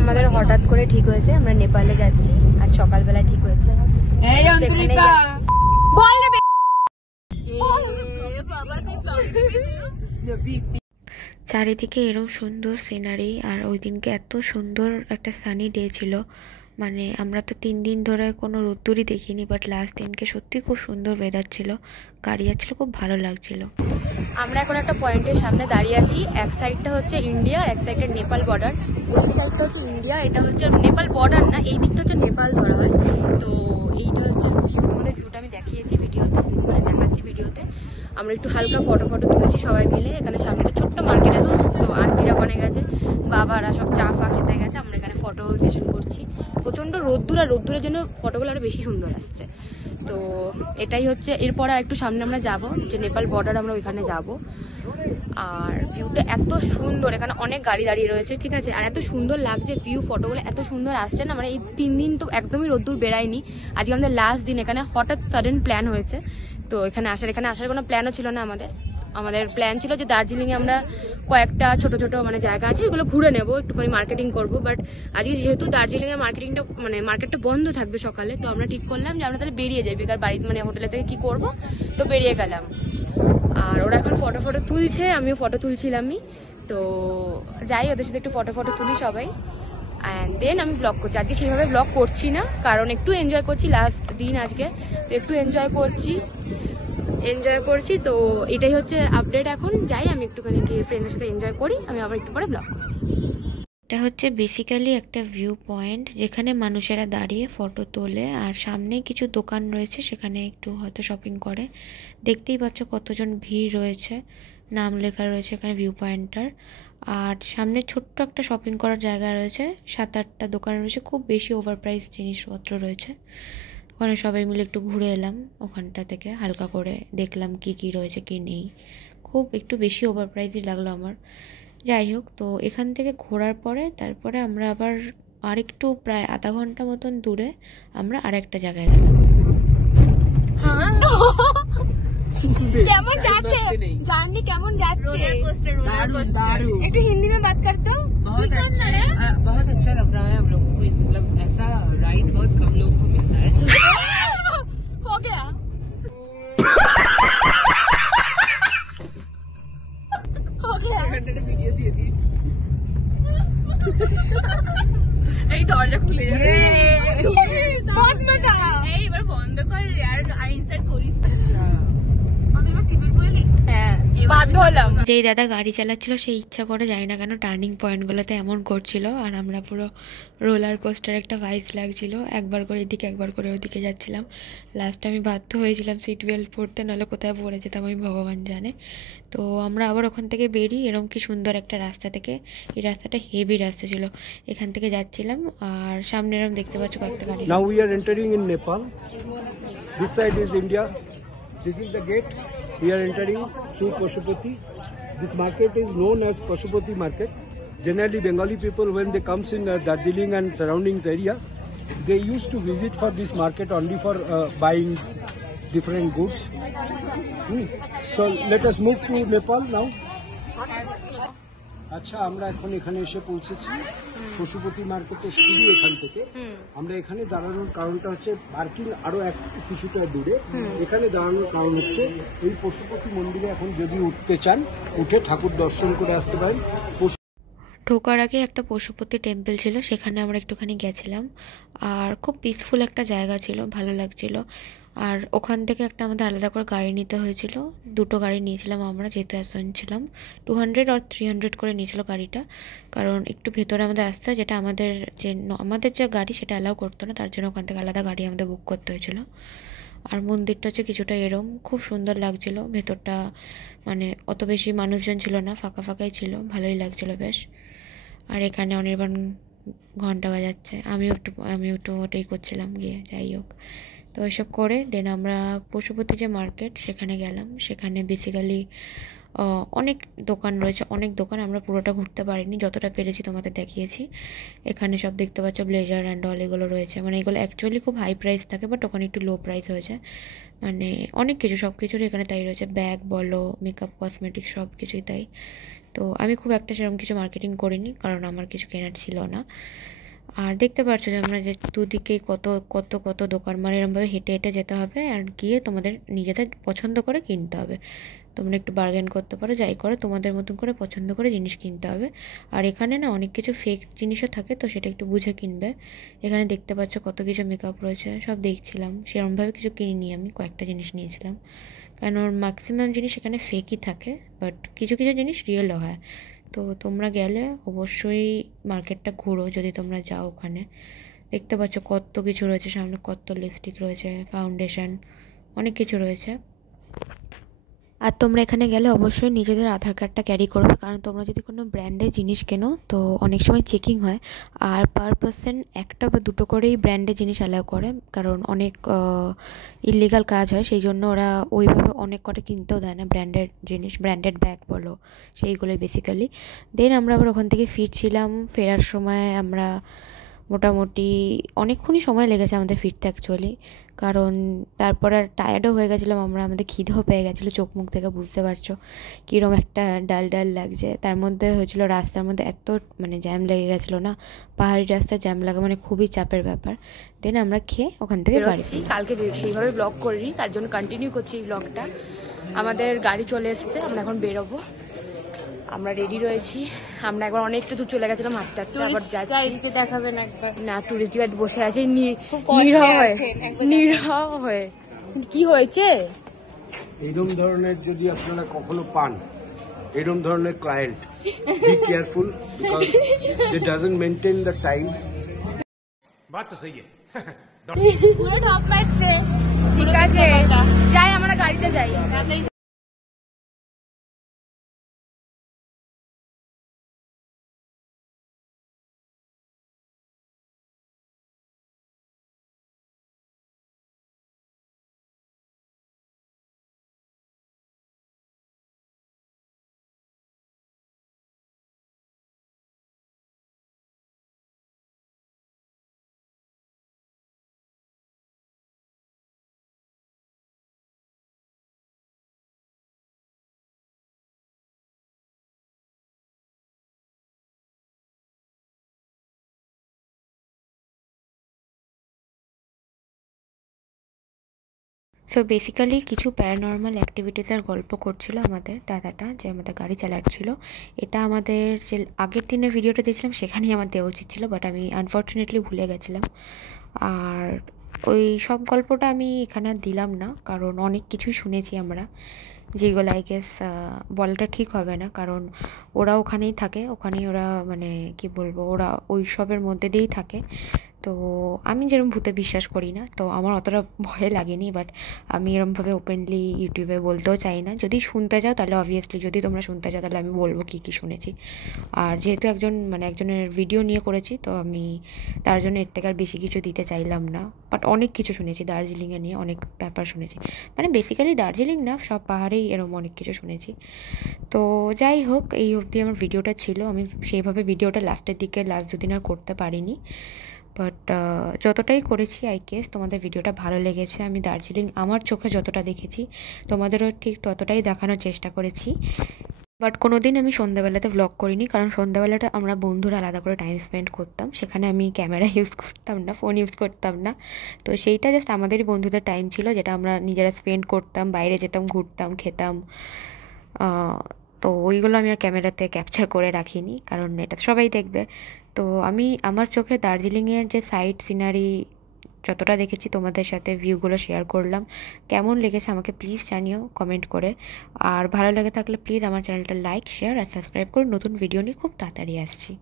আমাদের হঠাৎ করে ঠিক হয়েছে আমরা নেপালে যাচ্ছি, আজ সকালবেলা ঠিক হয়েছে। চারিদিকে এরকম সুন্দর সিনারি, আর ওই দিনকে এত সুন্দর একটা সানি ডে ছিল, মানে আমরা তো 3 দিন ধরে কোনো রোদ্দুরই দেখিনি, বাট লাস্ট দিনকে সত্যি খুব সুন্দর ওয়েদার ছিল, গাড়ি যাচ্ছিল, খুব ভালো লাগছিল। আমরা এখন একটা পয়েন্টের সামনে দাঁড়িয়ে আছি, এক সাইডটা হচ্ছে ইন্ডিয়া আর এক সাইডটা নেপাল বর্ডার। ওই সাইডটা হচ্ছে ইন্ডিয়া, এটা হচ্ছে নেপাল বর্ডার না, এই দিকটা হচ্ছে নেপাল ধরা হয়। তো এইটা হচ্ছে ভিউ, আমাদের ভিউটা আমি দেখিয়েছি ভিডিওতে, মানে দেখাচ্ছি ভিডিওতে। আমরা একটু হালকা ফটো তুলছি সবাই মিলে। এখানে সামনে একটা ছোট্ট মার্কেট আছে, তো আন্টিরা ওখানে গেছে, বাবারা সব চা ফা খেতে গেছে, আমরা এখানে ফটো সেশন করছি। প্রচণ্ড রোদ্দুর, আর রোদ্দুরের জন্য ফটোগুলো আরও বেশি সুন্দর আসছে। তো এটাই হচ্ছে, এরপর আর একটু সামনে আমরা যাব, যে নেপাল বর্ডার আমরা ওইখানে যাব। আর ভিউটা এত সুন্দর, এখানে অনেক গাড়ি দাঁড়িয়ে রয়েছে, ঠিক আছে, আর এত সুন্দর লাগছে ভিউ, ফটোগুলো এত সুন্দর আসছে না, মানে এই 3 দিন তো একদমই রোদ্দুর বেরায়নি, আজকে আমাদের লাস্ট দিন। এখানে হঠাৎ সাডেন প্ল্যান হয়েছে, তো এখানে আসার কোনো প্ল্যানও ছিল না আমাদের প্ল্যান ছিল যে দার্জিলিংয়ে আমরা কয়েকটা ছোট ছোট মানে জায়গা আছে এগুলো ঘুরে নেবো, একটুখানি মার্কেটিং করবো। বাট আজকে যেহেতু দার্জিলিংয়ের মার্কেটিংটা মানে মার্কেটটা বন্ধ থাকবে সকালে, তো আমরা ঠিক করলাম যে আমরা তাহলে বেরিয়ে যাই, বেকার বাড়িতে মানে হোটেলে থেকে কি করব, তো বেরিয়ে গেলাম। আর ওরা এখন ফটো তুলছে, আমিও ফটো তুলছিলামই, তো যাই ওদের সাথে একটু ফটো তুলি সবাই, অ্যান্ড দেন আমি ব্লগ করছি। আজকে সেইভাবে ব্লগ করছি না, কারণ একটু এনজয় করছি, লাস্ট দিন আজকে, তো একটু এনজয় করছি। তো এটাই হচ্ছে আপডেট। এখন যাই আমি একটুখানি গিয়ে ফ্রেন্ডের সাথে এনজয় করি, আমি আবার একটু পরে ব্লগ করছি। এটা হচ্ছে বেসিক্যালি একটা ভিউ পয়েন্ট, যেখানে মানুষেরা দাঁড়িয়ে ফটো তোলে, আর সামনে কিছু দোকান রয়েছে, সেখানে একটু হয়তো শপিং করে। দেখতেই পাচ্ছ কতজন ভিড় রয়েছে, নাম লেখা রয়েছে এখানে ভিউ পয়েন্টটার। আর সামনে ছোট্ট একটা শপিং করার জায়গা রয়েছে, 7-8টা দোকান রয়েছে, খুব বেশি ওভার প্রাইস জিনিসপত্র রয়েছে। ওখানে সবাই মিলে একটু ঘুরে এলাম, ওখানটা থেকে হালকা করে দেখলাম কি রয়েছে কি নেই, খুব একটু বেশি ওভার প্রাইসই লাগলো আমার। যাই হোক, তো এখান থেকে ঘোরার পরে তারপরে আমরা আবার আরেকটু প্রায় আধা ঘন্টা মতন দূরে আমরা আরেকটা জায়গায় গেলাম। কেমন যাচ্ছে জার্নি, কেমন যাচ্ছে? একটু হিন্দি में बात करते हो? बहुत अच्छा लग रहा है हम लोगों को, मतलब ऐसा राइड बहुत कम लोगों को मिलता है। हो गया वीडियो दिए थी, এই দরজা খুলে যাবে, বহুত মজা। এই এবার বন্ধ কর यार, আইনসাইড করিস। বাধ্য হলাম। যেই দাদা গাড়ি চালাচ্ছিল সেই ইচ্ছা করে যাই না কেন টার্নিং পয়েন্টগুলোতে এমন করছিল, আর আমরা পুরো রোলার কোস্টার একটা ভাইবস লাগছিল, একবার করে এদিকে একবার করে ওদিকে যাচ্ছিলাম। লাস্টে আমি বাধ্য হয়েছিলাম সিট বেল্ট পরতে, নাহলে কোথায় পড়ে যেতাম আমি ভগবান জানে। তো আমরা আবার ওখান থেকে বেরিয়ে এরকম কি সুন্দর একটা রাস্তা থেকে, এই রাস্তাটা হেভি রাস্তা ছিল, এখান থেকে যাচ্ছিলাম, আর সামনে এরকম দেখতে পাচ্ছ কয়েকটা গাড়ি। Now we are entering in Nepal. This side is India. This is the gate. We are entering through Pashupati. This market is known as Pashupati market. Generally, Bengali people, when they comes in Darjeeling and surroundings area, they used to visit for this market only for buying different goods. So let us move to Nepal now. আচ্ছা, আমরা এখন এখানে এসে পৌঁছেছি পশুপতি মার্কেটের শুরু এখান থেকে। আমরা এখানে দাঁড়ানোর কারণটা হচ্ছে পার্কিং আরো কিছুটা দূরে। এখানে দাঁড়ানোর কারণ হচ্ছে এই পশুপতি মন্দিরে এখন যদি উঠতে চান, উঠে ঠাকুর দর্শন করে আসতে পারেন। ঢোকার আগে একটা পশুপতি টেম্পল ছিল, সেখানে আমরা একটুখানি গেছিলাম, আর খুব পিসফুল একটা জায়গা ছিল, ভালো লাগছিল। আর ওখান থেকে একটা আমাদের আলাদা করে গাড়ি নিতে হয়েছিল, 2টো গাড়ি নিয়েছিলাম আমরা, যেহেতু অ্যাসন ছিলাম। 200 আর 300 করে নিয়েছিল গাড়িটা, কারণ একটু ভেতরে আমাদের আসতে হয়, যেটা আমাদের যে গাড়ি সেটা অ্যালাউ করতো না, তার জন্য ওখান থেকে আলাদা গাড়ি আমাদের বুক করতে হয়েছিল। আর মন্দিরটা হচ্ছে কিছুটা এরম, খুব সুন্দর লাগছিল ভেতরটা, মানে অত বেশি মানুষজন ছিল না, ফাঁকাই ছিল, ভালোই লাগছিল বেশ। আর এখানে অনির্বাণ ঘন্টা বাজাচ্ছে, আমিও একটু ওটাই করছিলাম গিয়ে। যাই হোক, তো ওইসব করে দেন আমরা পশুপতি যে মার্কেট সেখানে গেলাম। সেখানে বেসিক্যালি অনেক দোকান রয়েছে, অনেক দোকান, আমরা পুরোটা ঘুরতে পারিনি, যতটা পেরেছি তোমাদের দেখিয়েছি। এখানে সব দেখতে পাচ্ছ ব্লেজার অ্যান্ড অল এগুলো রয়েছে, মানে এগুলো অ্যাকচুয়ালি খুব হাই প্রাইস থাকে, বাট ওখানে একটু লো প্রাইস হয়েছে, মানে অনেক কিছু, সব কিছুরই এখানে তাই রয়েছে, ব্যাগ বলো, মেকআপ, কসমেটিক্স, সব কিছুই তাই। তো আমি খুব একটা সেরকম কিছু মার্কেটিং করিনি, কারণ আমার কিছু কেনার ছিল না। আর দেখতে পাচ্ছ যে আমরা যে দুদিকেই কত কত কত দোকান, মানে এরকমভাবে হেঁটে হেঁটে যেতে হবে আর গিয়ে তোমাদের নিজেদের পছন্দ করে কিনতে হবে। তোমরা একটু বার্গেন করতে পারো, যাই করো তোমাদের মতন করে পছন্দ করে জিনিস কিনতে হবে। আর এখানে না অনেক কিছু ফেক জিনিসও থাকে, তো সেটা একটু বুঝে কিনবে। এখানে দেখতে পাচ্ছ কত কিছু মেকআপ রয়েছে, সব দেখছিলাম। সেরকমভাবে কিছু কিনিনি, আমি কয়েকটা জিনিস নিয়েছিলাম, কারণ ওর ম্যাক্সিমাম জিনিস এখানে ফেকই থাকে, বাট কিছু কিছু জিনিস রিয়েলও হয়। তো তোমরা গেলে অবশ্যই মার্কেটটা ঘুরো যদি তোমরা যাও ওখানে। দেখতে পাচ্ছ কত কিছু রয়েছে সামনে, কত লিপস্টিক রয়েছে, ফাউন্ডেশন, অনেক কিছু রয়েছে। আর তোমরা এখানে গেলে অবশ্যই নিজেদের আধার কার্ডটা ক্যারি করবে, কারণ তোমরা যদি কোনো ব্র্যান্ডের জিনিস কেনো তো অনেক সময় চেকিং হয়। আর পার পার্সন একটা বা দুটো করেই ব্র্যান্ডের জিনিস অ্যালাউ করে, কারণ অনেক ইলিগাল কাজ হয়, সেই জন্য ওরা ওইভাবে অনেক করে কিনতেও দেয় না ব্র্যান্ডেড জিনিস, ব্র্যান্ডেড ব্যাগ বলো, সেইগুলোই বেসিক্যালি। দেন আমরা আবার ওখান থেকে ফিরছিলাম। ফেরার সময় আমরা মোটামুটি অনেকক্ষণই সময় লেগেছে আমাদের ফিরতে অ্যাকচুয়ালি, কারণ তারপর আর টায়ার্ডও হয়ে গেছিলাম আমরা, আমাদের খিদেও পেয়ে গেছিলো, চোখ মুখ থেকে বুঝতে পারছো কীরকম একটা ডাল ডাল লাগছে। তার মধ্যে হয়েছিল রাস্তার মধ্যে এত মানে জ্যাম লেগে গেছিলো না, পাহাড়ি রাস্তায় জ্যাম লাগা মানে খুবই চাপের ব্যাপার। দেন আমরা খেয়ে ওখান থেকে বাড়ি। কালকে সেইভাবে ব্লগ করিনি, তার জন্য কন্টিনিউ করছি এই ব্লগটা। আমাদের গাড়ি চলে এসছে, আমরা এখন বেরোবো, আমরা রেডি রয়েছি। আমরা একবার অনেকটা দূর চলে গেছিলাম হাঁটতে হাঁটতে, আবার যাচ্ছি। দেখাবেন একবার না, টুরিস্ট গাইড বসে আছে নিরহ হয়ে। কি হয়েছে? এইরকম ধরনের যদি আপনারা কখনো পান, এরকম ধরনের client, be careful, because they doesn't maintain the time. बात तो सही है। পুরো ঢপ মারছে। ঠিক আছে, যাই আমরা গাড়িতে যাই। সো বেসিক্যালি কিছু প্যারানর্মাল অ্যাক্টিভিটিসের গল্প করছিল আমাদের দাদাটা, যে আমাদের গাড়ি চালাচ্ছিল। এটা আমাদের যে আগের দিনের ভিডিওটা দিয়েছিলাম সেখানেই আমার দেওয়া উচিত ছিল, বাট আমি আনফর্চুনেটলি ভুলে গেছিলাম। আর ওই সব গল্পটা আমি এখানে আর দিলাম না, কারণ অনেক কিছুই শুনেছি আমরা, যেগুলো আই গেস বলাটা ঠিক হবে না, কারণ ওরা ওখানেই থাকে, ওখানেই ওরা মানে কি বলবো, ওরা ওই সবের মধ্যে দিয়েই থাকে। তো আমি যেরকম ভূতে বিশ্বাস করি না, তো আমার অতটা ভয় লাগেনি, বাট আমি এরমভাবে ওপেনলি ইউটিউবে বলতেও চাই না। যদি শুনতে চাও তাহলে অবভিয়াসলি, যদি তোমরা শুনতে চাও তাহলে আমি বলবো কী কী শুনেছি। আর যেহেতু একজনের ভিডিও নিয়ে করেছি, তো আমি তার জন্য এর থেকে আর বেশি কিছু দিতে চাইলাম না। বাট অনেক কিছু শুনেছি দার্জিলিংয়ে নিয়ে, অনেক ব্যাপার শুনেছি, মানে বেসিক্যালি দার্জিলিং না, সব পাহাড়েই এরকম অনেক কিছু শুনেছি। তো যাই হোক, এই অবধি আমার ভিডিওটা ছিল। আমি সেইভাবে ভিডিওটা লাস্টের দিকে লাস্ট দুদিন আর করতে পারিনি, বাট যতটাই করেছি আই গেস তোমাদের ভিডিওটা ভালো লেগেছে। আমি দার্জিলিং আমার চোখে যতটা দেখেছি তোমাদেরও ঠিক ততটাই দেখানোর চেষ্টা করেছি। বাট কোনো দিন আমি সন্ধ্যাবেলাতে ব্লগ করিনি, কারণ সন্ধ্যাবেলাটা আমরা বন্ধুরা আলাদা করে টাইম স্পেন্ড করতাম, সেখানে আমি ক্যামেরা ইউজ করতাম না, ফোন ইউজ করতাম না। তো সেইটা জাস্ট আমাদেরই বন্ধুদের টাইম ছিল, যেটা আমরা নিজেরা স্পেন্ড করতাম, বাইরে যেতাম, ঘুরতাম, খেতাম। তো ওইগুলো আমি আর ক্যামেরাতে ক্যাপচার করে রাখিনি, কারণ এটা সবাই দেখবে। তো আমি আমার চোখে দার্জিলিংয়ের যে সাইট সিনারি যতটা দেখেছি তোমাদের সাথে ভিউগুলো শেয়ার করলাম। কেমন লেগেছে আমাকে প্লিজ জানিও কমেন্ট করে। আর ভালো লেগে থাকলে প্লিজ আমার চ্যানেলটা লাইক, শেয়ার আর সাবস্ক্রাইব করে নতুন ভিডিও নিয়ে খুব তাড়াতাড়ি আসছি।